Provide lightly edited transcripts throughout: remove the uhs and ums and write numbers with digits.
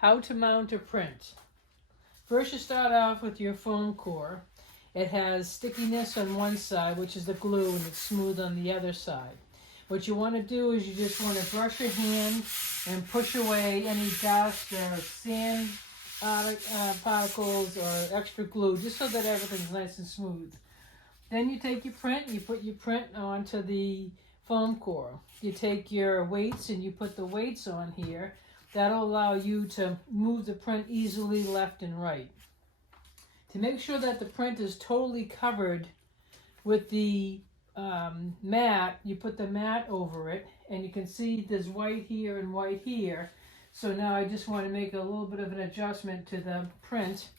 How to mount a print. First you start off with your foam core. It has stickiness on one side, which is the glue, and it's smooth on the other side. What you want to do is you just want to brush your hand and push away any dust or sand particles or extra glue, just so that everything's nice and smooth. Then you take your print, you put your print onto the foam core. You take your weights and you put the weights on here. That'll allow you to move the print easily left and right. To make sure that the print is totally covered with the mat, you put the mat over it, and you can see there's white here and white here. So now I just want to make a little bit of an adjustment to the print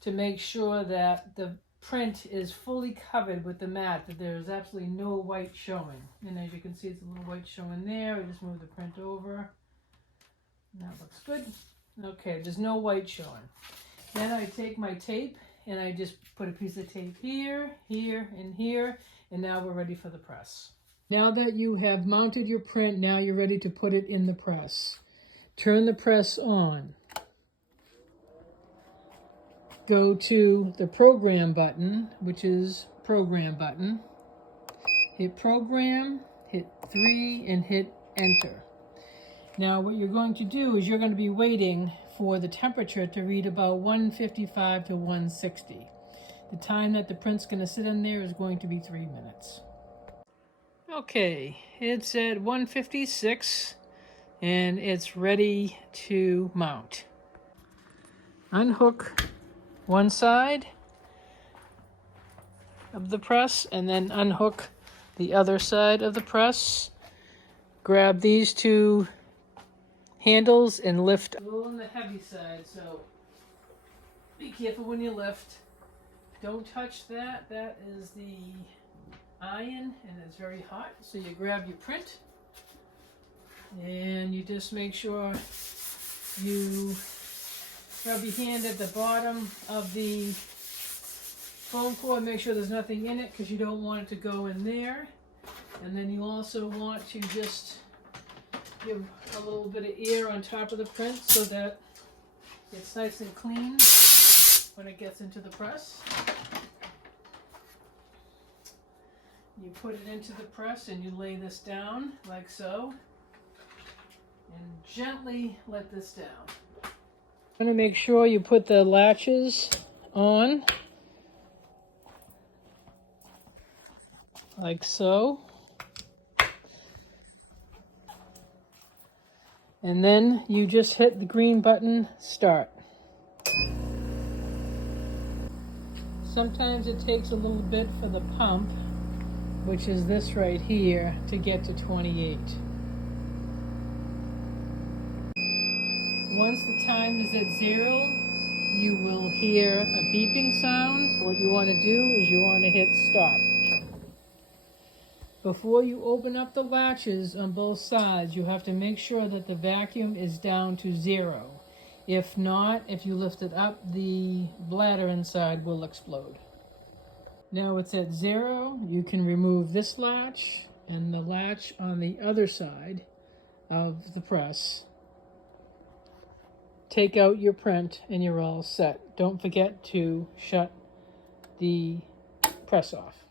to make sure that the print is fully covered with the mat, that there's absolutely no white showing. And as you can see, it's a little white showing there. I just move the print over. That looks good. Okay, there's no white showing. Then I take my tape and I just put a piece of tape here, here, and here, and now we're ready for the press. Now that you have mounted your print, now you're ready to put it in the press. Turn the press on. Go to the program button, which is program button. Hit program, hit 3, and hit enter. Now what you're going to do is you're going to be waiting for the temperature to read about 155 to 160. The time that the print's going to sit in there is going to be 3 minutes. Okay, it's at 156 and it's ready to mount. Unhook one side of the press and then unhook the other side of the press. Grab these two handles and lift. A little on the heavy side, so be careful when you lift. Don't touch that. That is the iron and it's very hot. So you grab your print and you just make sure you rub your hand at the bottom of the foam core. Make sure there's nothing in it because you don't want it to go in there. And then you also want to just give a little bit of air on top of the print so that it's nice and clean when it gets into the press. You put it into the press and you lay this down like so and gently let this down. I'm going to make sure you put the latches on like so. And then you just hit the green button, start. Sometimes it takes a little bit for the pump, which is this right here, to get to 28. Once the time is at 0, you will hear a beeping sound. What you want to do is you want to hit stop. Before you open up the latches on both sides, you have to make sure that the vacuum is down to 0. If not, if you lift it up, the bladder inside will explode. Now it's at 0. You can remove this latch and the latch on the other side of the press. Take out your print and you're all set. Don't forget to shut the press off.